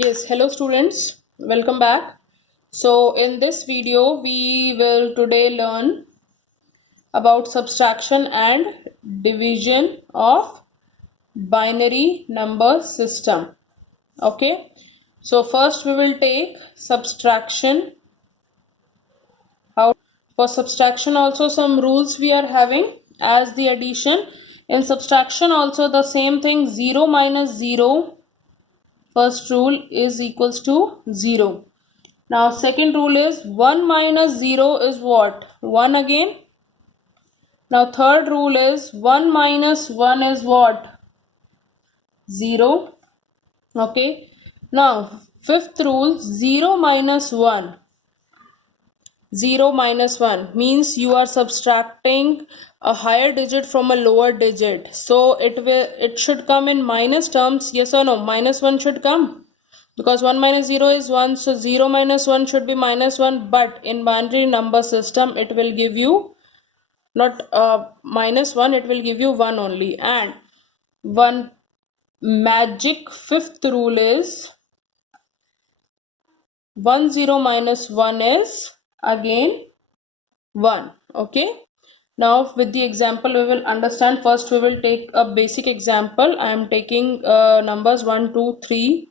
Yes, hello students, welcome back. So in this video we will today learn about subtraction and division of binary number system. Okay, so first we will take subtraction. How for subtraction also some rules we are having as the addition. In subtraction also the same thing, 0 minus 0. First rule is equals to 0. Now second rule is 1 minus 0 is what? 1 again. Now third rule is 1 minus 1 is what? 0. Okay. Now fifth rule, 0 minus 1. 0 minus 1 means you are subtracting a higher digit from a lower digit. So it should come in minus terms. Yes or no? Minus 1 should come. Because 1 minus 0 is 1, so 0 minus 1 should be minus 1, but in binary number system it will give you not minus 1, it will give you 1 only. And one magic fifth rule is 1 0 minus 1 is again 1. Okay, now with the example we will understand. First we will take a basic example. I am taking numbers 1 2 3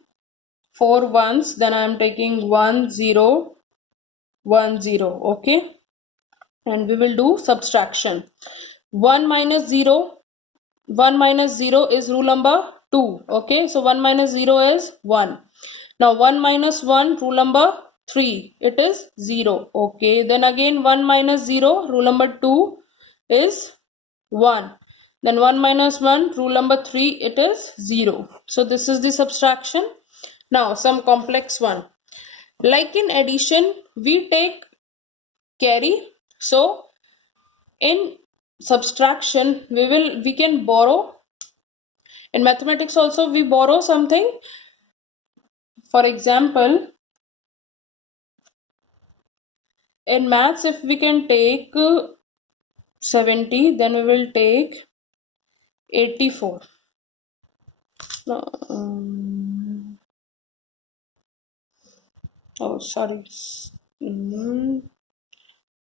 4 ones, then I am taking 1 0 1 0. Okay, and we will do subtraction. 1 minus 0, 1 minus 0 is rule number 2. Okay, so 1 minus 0 is 1. Now 1 minus 1, rule number 3, it is 0. Okay, then again 1 minus 0, rule number 2 is 1. Then 1 minus 1, rule number 3, it is 0. So this is the subtraction. Now some complex one. Like in addition, we take carry. So in subtraction, we can borrow. In mathematics also we borrow something. For example, in maths, if we can take 70, then we will take 84. Oh, sorry.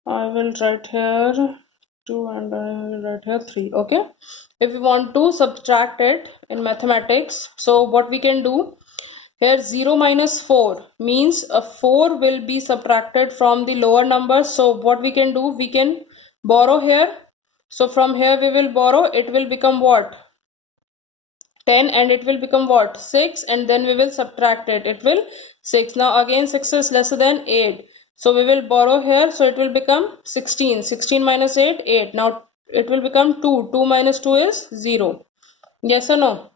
I will write here 2 and I will write here 3. Okay, if we want to subtract it in mathematics, so what we can do here, 0 minus 4 means a 4 will be subtracted from the lower number. So what we can do, we can borrow here. So from here we will borrow, it will become what? 10, and it will become what? 6, and then we will subtract it, it will 6. Now again 6 is lesser than 8, so we will borrow here, so it will become 16. 16 minus 8, 8. Now it will become 2. 2 minus 2 is 0. Yes or no?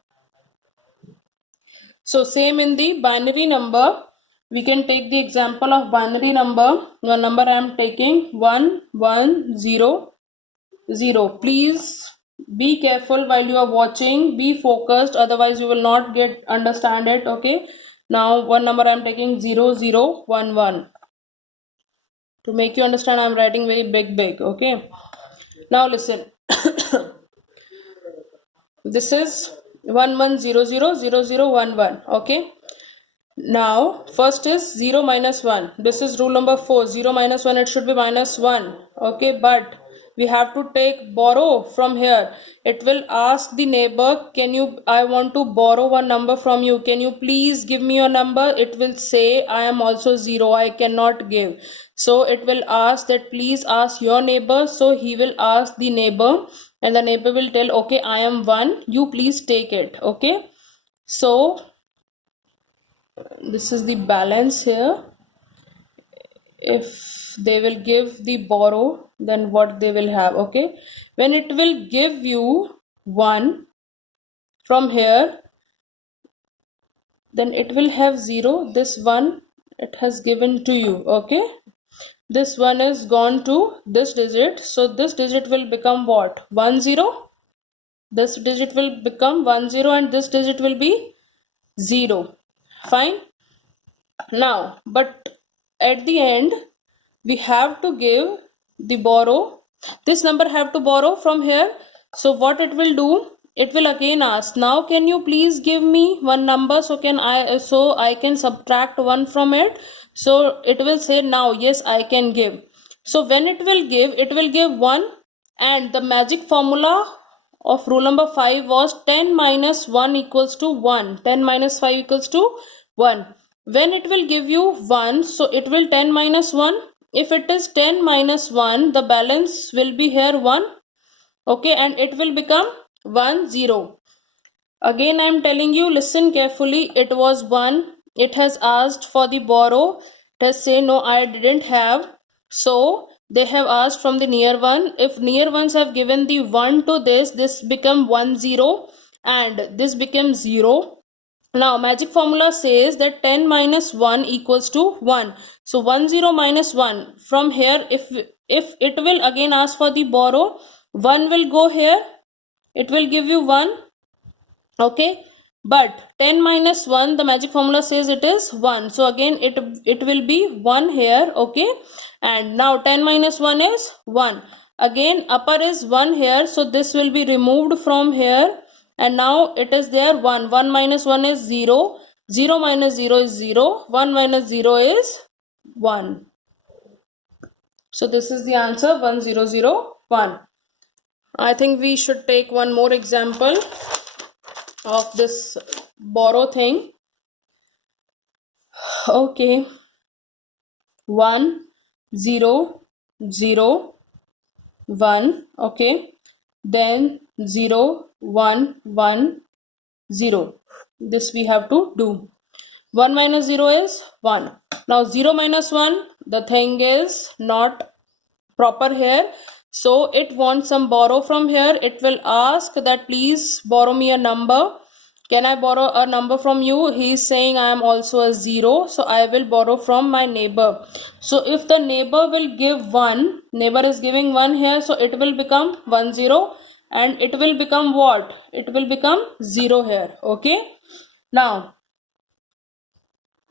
So same in the binary number, we can take the example of binary number. One number I am taking 1 1 0 0. Please be careful while you are watching, be focused, otherwise you will not get understand it. Okay, now one number I am taking 0 0 1 1. To make you understand, I am writing very big. Okay, now listen. This is 1 1 0 0 0 0 1 1. Okay, now first is 0 minus 1. This is rule number 4. 0 minus 1, it should be minus 1. Okay, but we have to take borrow from here. It will ask the neighbor, can you, I want to borrow one number from you, can you please give me your number? It will say I am also 0, I cannot give. So it will ask that please ask your neighbor. So he will ask the neighbor, and the neighbor will tell, okay, I am 1, you please take it. Okay, so this is the balance here. If they will give the borrow, then what they will have? Okay, when it will give you 1 from here, then it will have 0. This 1 it has given to you. Okay, this 1 is gone to this digit, so this digit will become what? 1 0. This digit will become 1 0, and this digit will be 0. Fine. Now, but at the end we have to give the borrow. This number have to borrow from here. So what it will do, it will again ask, now can you please give me one number so I can subtract 1 from it. So it will say now yes I can give. So when it will give 1, and the magic formula of rule number 5 was 10 minus 1 equals to 1. 10 minus 5 equals to 1. When it will give you 1, so it will 10 minus 1. If it is 10 minus 1, the balance will be here 1. Okay, and it will become 1 0. Again I am telling you, listen carefully. It was 1. It has asked for the borrow. It has say no I didn't have. So they have asked from the near one. If near ones have given the 1 to this become 1 0 and this becomes 0. Now magic formula says that 10 minus 1 equals to 1. So 1 0 minus 1. From here, if it will again ask for the borrow, 1 will go here. It will give you 1. Okay. But 10 minus 1, the magic formula says it is 1. So again it will be 1 here. Okay. And now 10 minus 1 is 1. Again upper is 1 here. So this will be removed from here. And now it is there 1. 1 minus 1 is 0. 0 minus 0 is 0. 1 minus 0 is 1. So this is the answer 1001. I think we should take one more example of this borrow thing. Okay. 1 0 0 1. Okay. Then 0 1 1 0. This we have to do. 1 minus 0 is 1. Now 0 minus 1, the thing is not proper here. So it wants some borrow from here. It will ask that please borrow me a number. Can I borrow a number from you? He is saying I am also a 0. So I will borrow from my neighbor. So if the neighbor will give 1, neighbor is giving 1 here. So it will become 1 0. And it will become what? It will become 0 here. Okay. Now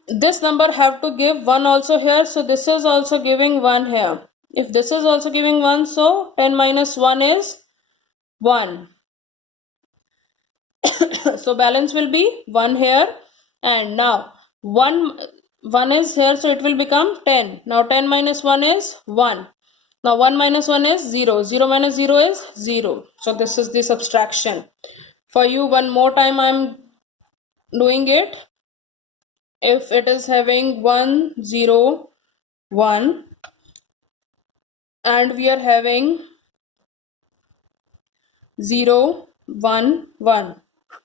this number have to give 1 also here. So this is also giving 1 here. If this is also giving 1, so 10 minus 1 is 1. So balance will be 1 here. And now 1 is here, so it will become 10. Now 10 minus 1 is 1. Now 1 minus 1 is 0. 0 minus 0 is 0. So this is the subtraction. For you, one more time I am doing it. If it is having 1 0 1 and we are having 0 1 1.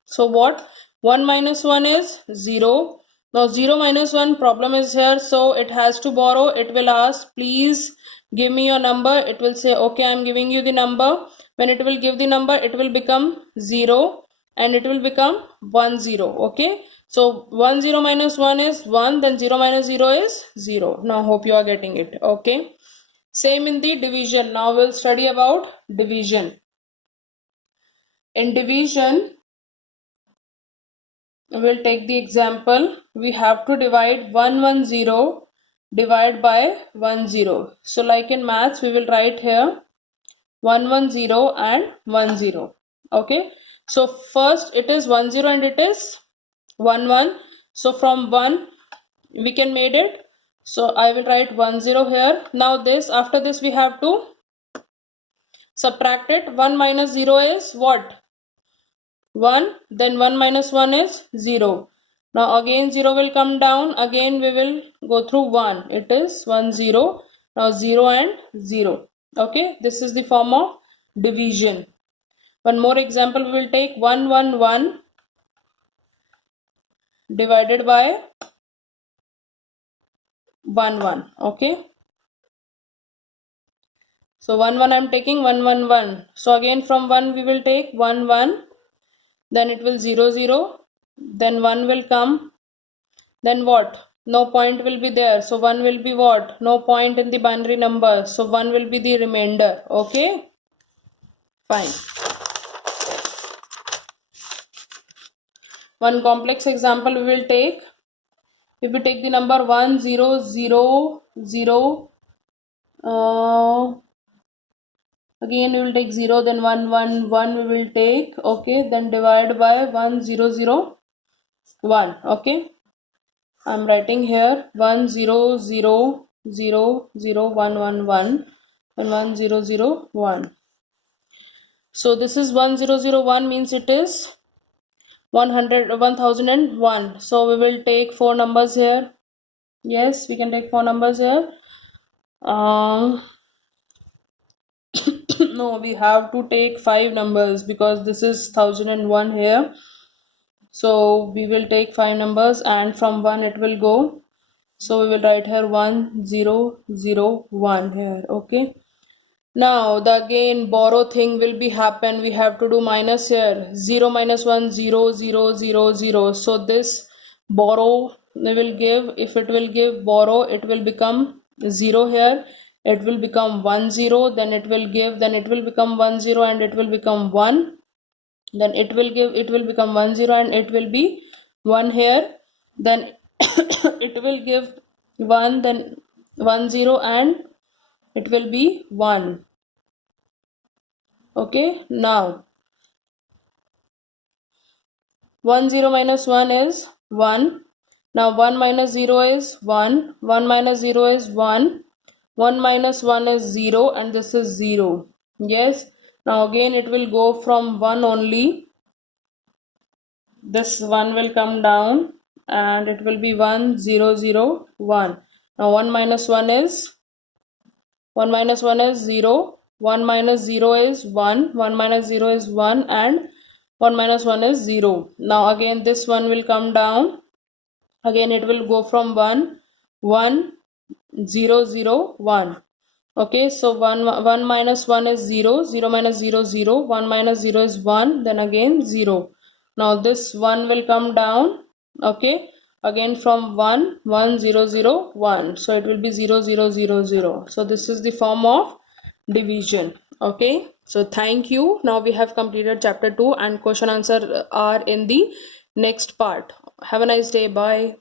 So what? 1 minus 1 is 0. Now 0 minus 1 problem is here. So it has to borrow. It will ask please give me your number. It will say okay I am giving you the number. When it will give the number, it will become 0 and it will become 1 0. Okay. So 1 0 minus 1 is 1. Then 0 minus 0 is 0. Now hope you are getting it. Okay. Same in the division. Now we'll study about division. In division, we'll take the example. We have to divide 110 divide by 10. So like in maths, we will write here 110 and 10. Okay. So first it is 10 and it is 11. So from 1 we can made it. So I will write 10 here. Now this, after this we have to subtract it. 1 minus 0 is what? 1. Then 1 minus 1 is 0. Now again 0 will come down. Again we will go through 1. It is 1 0. Now 0 and 0. Okay. This is the form of division. One more example we will take. 111 divided by 11. Okay. So 1 1 I am taking 111. So again from 1 we will take 1 1. Then it will 0 0. Then 1 will come. Then what? No point will be there. So 1 will be what? No point in the binary number. So 1 will be the remainder. Okay. Fine. One complex example we will take. If we take the number 1 0 0 0 again we will take 0, then 1 1 1 we will take, okay, then divide by 1 0 0 1. Okay, I'm writing here 1 0 0 0 0 1 1 1 and 1 0 0 1. So this is 1001 means it is 1001. So we will take 4 numbers here. Yes, we can take 4 numbers here. No, we have to take 5 numbers because this is 1001 here. So we will take 5 numbers and from 1 it will go. So we will write here 1 0 0 1 here. Okay. Now the again borrow thing will be happen. We have to do minus here. 0 minus 1 0 0 0 0. So this borrow we will give, if it will give borrow, it will become 0 here. It will become 1 0. Then it will give, then it will become 1 0 and it will become 1. Then it will give, it will become 1 0 and it will be 1 here. Then it will give 1, then 1 0 and it will be 1. Okay, now 1 0 minus 1 is 1. Now 1 minus 0 is 1. 1 minus 0 is 1. 1 minus 1 is 0 and this is 0. Yes, now again it will go from 1 only. This 1 will come down and it will be 1 0 0 1. Now 1 minus 1 is 1 minus 1 is 0. 1 minus 0 is 1. 1 minus 0 is 1 and 1 minus 1 is 0. Now again this 1 will come down. Again it will go from 1 1 0 0 1. Okay, so 1 minus 1 is 0. 0 minus 0 0. 1 minus 0 is 1. Then again 0. Now this 1 will come down. Okay, again from 1 1 0 0 1. So it will be 0 0 0 0. So this is the form of division. Okay, so thank you. Now we have completed chapter 2 and question answer are in the next part. Have a nice day. Bye.